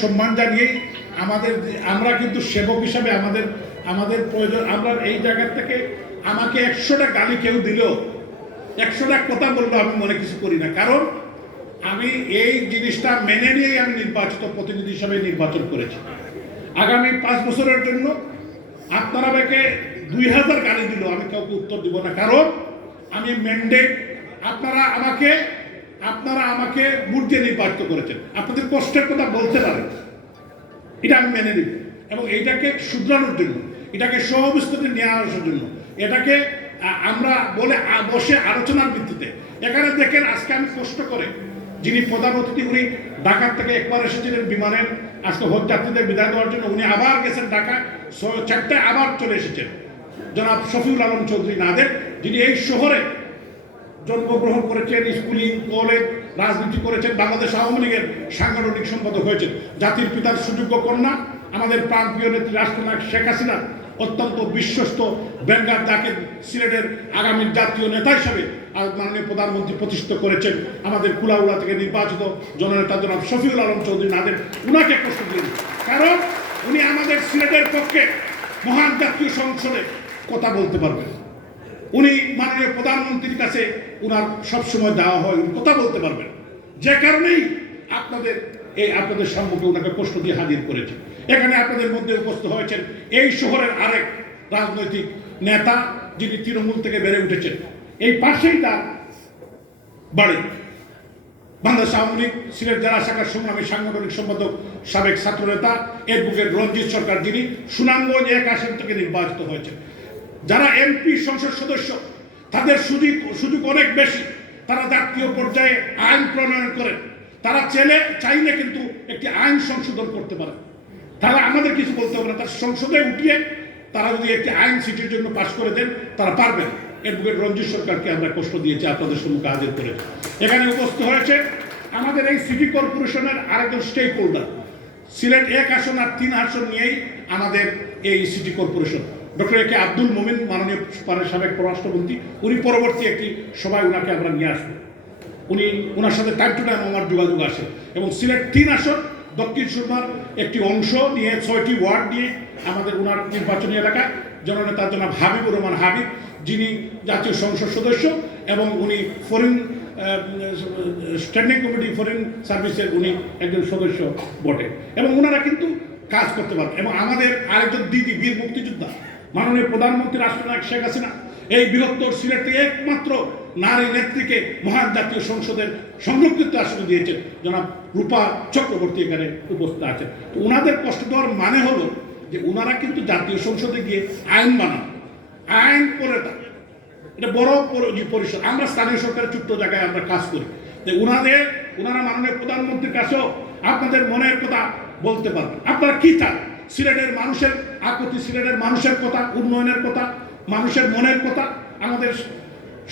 সম্মান জানিয়ে আমরা কিন্তু সেবক হিসাবে আমাদের প্রয়োজন। আমরা এই জায়গা থেকে আমাকে 100টা গালি কেউ দিলেও 100টা কথা বললেও আমি মনে কিছু করি না, কারণ আমি এই জিনিসটা মেনে নিয়েই আমি নির্বাচিত প্রতিনিধি হিসাবে নির্বাচন করেছি। আগামী 5 বছরের জন্য আপনারা আমাকে 2000 গালি দিলেও আমি কাউকে উত্তর দিব না, কারণ আমি ম্যান্ডেট আপনারা আমাকে ভোট দিয়ে নির্বাচিত করেছেন। আপনাদের কষ্টের কথা বলতে পারেন, এটা আমি মেনে নিব, এবং এইটাকে শুধরানোর জন্য, এটাকে সহবিস্তৃতি নিয়ে আসার জন্য, এটাকে আমরা বসে আলোচনার ভিত্তিতে। এখানে দেখেন আজকে আমি কষ্ট করে যিনি প্রধান অতিথি, উনি ঢাকা থেকে একবার এসেছিলেন বিমানের আজকে হজ যাত্রীদের বিদায় দেওয়ার জন্য, উনি আবার গেছেন ঢাকা 4টায় আবার চলে এসেছেন। জনাব শফিউল আলম চৌধুরী নাদের, যিনি এই শহরে জন্মগ্রহণ করেছেন, স্কুলিং, কলেজ, রাজনীতি করেছেন, বাংলাদেশ আওয়ামী লীগের সাংগঠনিক সম্পাদক হয়েছেন, জাতির পিতার সুযোগ্য কন্যা, আমাদের প্রাণপ্রিয় নেত্রী রাষ্ট্রনায়ক শেখ হাসিনা অত্যন্ত বিশ্বস্ত ব্যাংকার, যাকে সিলেটের আগামী জাতীয় নেতা হিসাবে মাননীয় প্রধানমন্ত্রী প্রতিষ্ঠিত করেছেন। আমাদের কুলাউড়া থেকে নির্বাচিত জননেতা জনাব শফিউল আলম চৌধুরী নাদের, উনাকে কষ্ট দিন, কারণ উনি আমাদের সিলেটের পক্ষে মহান জাতীয় সংসদে কথা বলতে পারবেন। উনি মাননীয় প্রধানমন্ত্রীর কাছে উনার সবসময় দেওয়া হয়, উনি কথা বলতে পারবেন, যে কারণেই আপনাদের সম্মুখে ওনাকে কষ্ট দিয়ে হাজির করেছে। এখানে আপনাদের মধ্যে উপস্থিত হয়েছেন এই শহরের আরেক রাজনৈতিক নেতা, যিনি তৃণমূল থেকে বেড়ে উঠেছেন, এই পাশেই তার বাড়ি। বাংলাদেশ আওয়ামী লীগ সিলেট জেলা শাখার সংগ্রামী সাংগঠনিক সম্পাদক, সাবেক ছাত্রনেতা এডভোকেট রঞ্জিত সরকার, যিনি সুনামগঞ্জ 1 আসন থেকে নির্বাচিত হয়েছেন। যারা এমপি সংসদ সদস্য, তাদের সুযোগ অনেক বেশি, তারা জাতীয় পর্যায়ে আইন প্রণয়ন করেন, তারা চাইলে কিন্তু একটি আইন সংশোধন করতে পারে, তারা আমাদের কিছু বলতে হবে না, তার সংসদে উঠিয়ে তারা যদি একটি আইন সিটির জন্য পাশ করে দেন, তারা পারবেন। অ্যাডভোকেট রঞ্জিত সরকারকে আমরা কষ্ট দিয়েছি, আপনাদের সম্মুখে হাজির করে। এখানে উপস্থিত হয়েছে আমাদের এই সিটি কর্পোরেশনের আরেকজন স্টেক হোল্ডার, সিলেট 1 আসন আর 3 আসন নিয়েই আমাদের এই সিটি কর্পোরেশন, ডক্টর এ কে আব্দুল মোমিন, মাননীয় সাবেক পররাষ্ট্রমন্ত্রী, উনি পরবর্তী একটি সভায় উনাকে আমরা নিয়ে আসবো। ওনার সাথে টাইম টু টাইম আমার যোগাযোগ আসে, এবং সিলেট 3 আসন দক্ষিণ সুরমার একটি অংশ নিয়ে 6টি ওয়ার্ড নিয়ে আমাদের ওনার নির্বাচনী এলাকায় জননেতা জনাব হাবিবুর রহমান হাবিব, যিনি জাতীয় সংসদ সদস্য এবং উনি ফরেন স্ট্যান্ডিং কমিটি ফরেন সার্ভিসের উনি একজন সদস্য বটে, এবং ওনারা কিন্তু কাজ করতে পারবে। এবং আমাদের আরেকজন দিদি, বীর মুক্তিযোদ্ধা, মাননীয় প্রধানমন্ত্রী রাষ্ট্রনায়ক শেখ হাসিনা এই বৃহত্তর সিলেট থেকে একমাত্র নারী নেত্রীকে মহান জাতীয় সংসদের সংরক্ষিত আসনে দিয়েছেন, জনাব রূপা চক্রবর্তী এখানে উপস্থিত আছেন। তো ওনাদের কষ্ট দেওয়ার মানে হলো যে ওনারা কিন্তু জাতীয় সংসদে গিয়ে আইন বানান, আইন করে দেন, এটা বড় পরিষদ। আমরা স্থানীয় সরকারের ছোট্ট জায়গায় আমরা কাজ করি, যে ওনারা মাননীয় প্রধানমন্ত্রীর কাছেও আপনাদের মনের কথা বলতে পারবেন। আপনারা কি চান? সিলেটের মানুষের আপত্তি, সিলেটের মানুষের কথা, উন্নয়নের কথা, মানুষের মনের কথা, আমাদের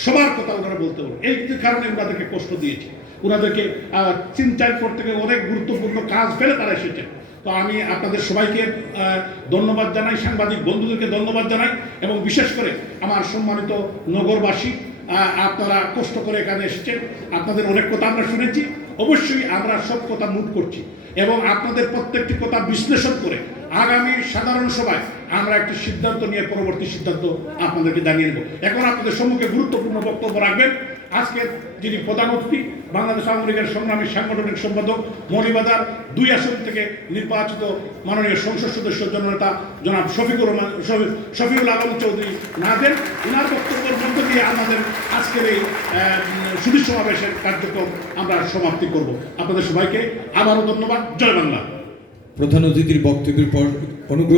সবার কথা ওনারা বলতে পারবেন। এই কারণে ওনাদেরকে কষ্ট দিয়েছি, ওনাদেরকে চিন্তায় করতে গিয়ে অনেক গুরুত্বপূর্ণ কাজ ফেলে তারা এসেছেন। তো আমি আপনাদের সবাইকে ধন্যবাদ জানাই, সাংবাদিক বন্ধুদেরকে ধন্যবাদ জানাই, এবং বিশেষ করে আমার সম্মানিত নগরবাসী, আপনারা কষ্ট করে এখানে এসেছেন, আপনাদের অনেক কথা আমরা শুনেছি। অবশ্যই আমরা সব কথা নোট করছি, এবং আপনাদের প্রত্যেকটি কথা বিশ্লেষণ করে আগামী সাধারণ সভায় আমরা একটি সিদ্ধান্ত নিয়ে পরবর্তী সিদ্ধান্ত আপনাদেরকে জানিয়ে দেব। এখন আপনাদের সম্মুখে গুরুত্বপূর্ণ বক্তব্য রাখবেন আজকের যিনি প্রধান অতিথি, বাংলাদেশ আওয়ামী লীগের সংগ্রামী সাংগঠনিক সম্পাদক, মৌলভীবাজার 2 আসন থেকে নির্বাচিত মাননীয় সংসদ সদস্য জননেতা জনাব শফিউল আলম চৌধুরী নাদের। ওনার বক্তব্যের মধ্য দিয়ে আমাদের আজকের এই সুধী সমাবেশের কার্যক্রম আমরা সমাপ্তি করব। আপনাদের সবাইকে আবারও ধন্যবাদ। জয় বাংলা। প্রধান অতিথির বক্তব্যের পর অনুগ্রহ